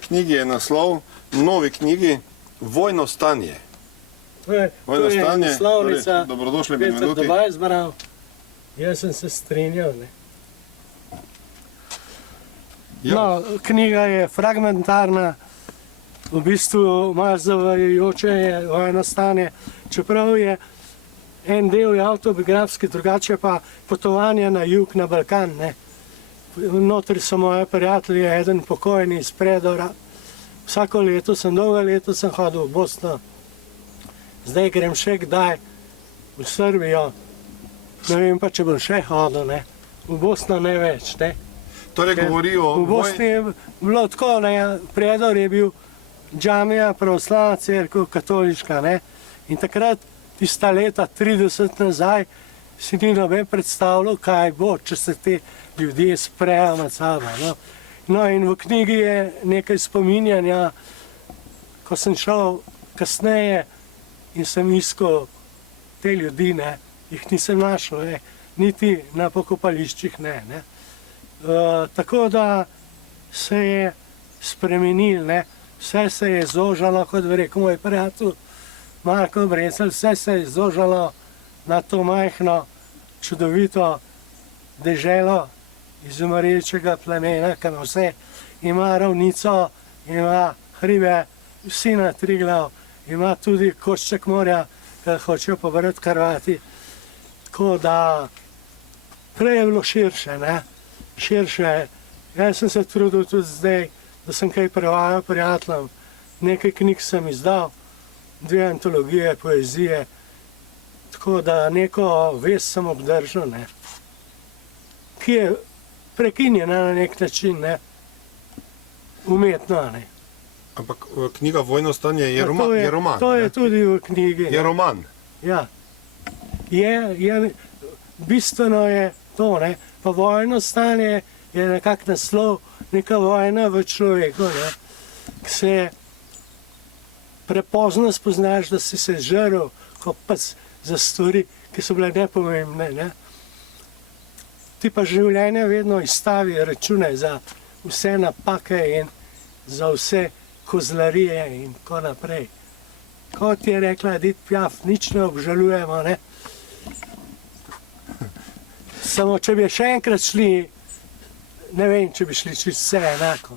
knjigi je naslov, novi knjigi Vojno stanje. To je naslovnica Dobrodošli Peter Dobaj izbral. Jaz sem se strinjal. No, knjiga je fragmentarna, v bistvu malo zavajajoče je vojno stanje, čeprav je en del je avtobiografski, drugače pa potovanje na jug, na Balkan. Notri so moje prijatelji, eden pokojni iz Predora. Vsako leto dolgo leto sem hodil v Bosno. Zdaj grem še kdaj v Srbijo. Ne vem pa, če bom še hodil. V Bosno ne več. Torej govorijo... V Bosni je bilo tako, Predor je bil džamija, pravoslavna cerkev, katoliška. In takrat, tista leta 30 nazaj, si ni noben predstavljal, kaj bo, če se te ljudje sprejo med sabo. No in v knjigi je nekaj spominjanja, ko sem šel kasneje in sem iskal te ljudi, jih nisem našel, niti na pokopališčih ne. Tako da se je spremenil, vse se je zožalo, kot bi rekel moj prijatelj Marko Brecelj, vse se je zožalo na to majhno, čudovito deželo izumrečega plemena, ki ima vse, ima ravnico, ima hribe, vsi na Triglav, ima tudi košček morja, ki hočejo pobrati Hrvati. Tako da prej je bilo širše. Jaz sem se trudil tudi zdaj, da sem kaj prevajal prijateljem. Nekaj knjig sem izdal, 2 antologije poezije, tako da neko vest sem obdržal, ki je prekinjena na nek način, umetno. Ampak knjiga Vojno stanje je roman. To je tudi v knjigi. Je roman. Ja. Bistveno je to, pa vojno stanje je nekak naslov, neka vojna v človeku, ki se prepozno spoznaš, da si se žrl, ko pač za stvari, ki so bile nepomembne. Ti pa življenje vedno izstavi račune za vse napake in za vse kozlarije in tako naprej. Kot je rekla Edith Piaf, nič ne obžalujemo, Samo, če bi še enkrat šli, ne vem, če bi šli čisto vse enako,